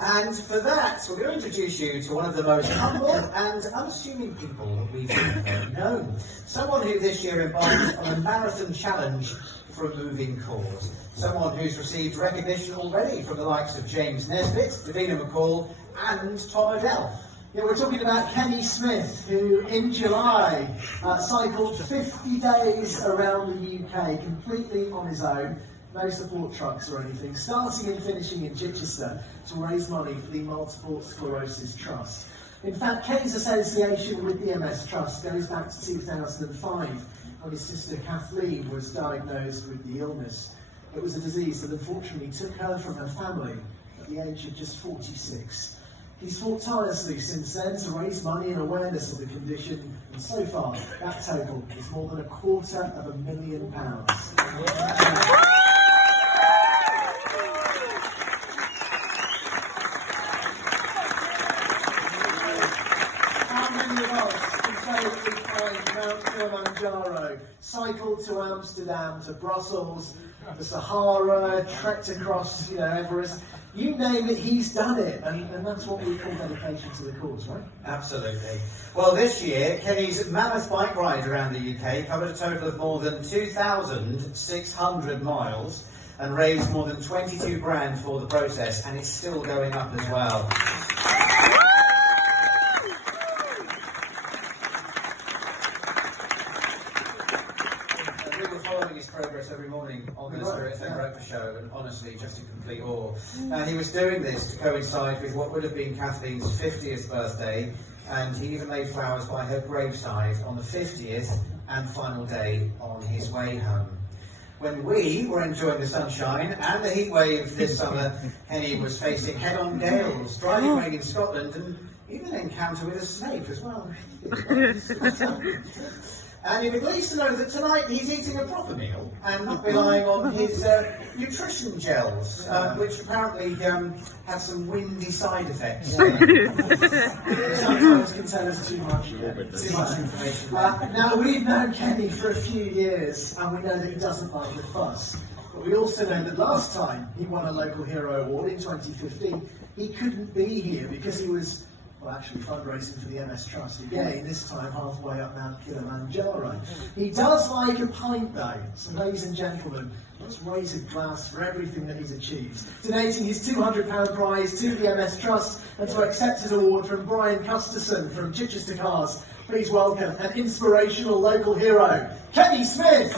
And for that, we're going to introduce you to one of the most humble and unassuming people that we've ever known. Someone who this year embarked on a marathon challenge for a moving cause. Someone who's received recognition already from the likes of James Nesbitt, Davina McCall and Tom O'Dell. Yeah, we're talking about Kenny Smith, who in July cycled 50 days around the UK completely on his own, no support trucks or anything, starting and finishing in Chichester to raise money for the Multiple Sclerosis Trust. In fact, Kenny's association with the MS Trust goes back to 2005, when his sister Kathleen was diagnosed with the illness. It was a disease that unfortunately took her from her family at the age of just 46. He's fought tirelessly since then to raise money and awareness of the condition, and so far, that total is more than £250,000. How many of us can say that we climbed Mount Kilimanjaro, cycled to Amsterdam, to Brussels, the Sahara, trekked across, Everest? You name it, he's done it, and that's what we call dedication to the cause, right? Absolutely. Well, this year, Kenny's mammoth bike ride around the UK covered a total of more than 2,600 miles and raised more than 22 grand for the process, and it's still going up as well. His progress every morning on the Spirit Breakfast Show, and honestly, just a complete awe. And he was doing this to coincide with what would have been Kathleen's 50th birthday, and he even laid flowers by her graveside on the 50th and final day on his way home. When we were enjoying the sunshine and the heat wave this summer, Henny was facing head-on gales, driving rain in Scotland, and even an encounter with a snake as well. And you'll be pleased to know that tonight he's eating a proper meal and not relying on his nutrition gels, which apparently have some windy side effects. Sometimes can tell us too much Information. Now, we've known Kenny for a few years, and we know that he doesn't like the fuss. But we also know that last time he won a Local Hero Award in 2015, he couldn't be here because he was actually fundraising for the MS Trust again, this time halfway up Mount Kilimanjaro. He does like a pint though, so ladies and gentlemen, let's raise a glass for everything that he's achieved, donating his £200 prize to the MS Trust and to accept his award from Brian Custerson from Chichester Cars. Please welcome an inspirational local hero, Kenny Smith!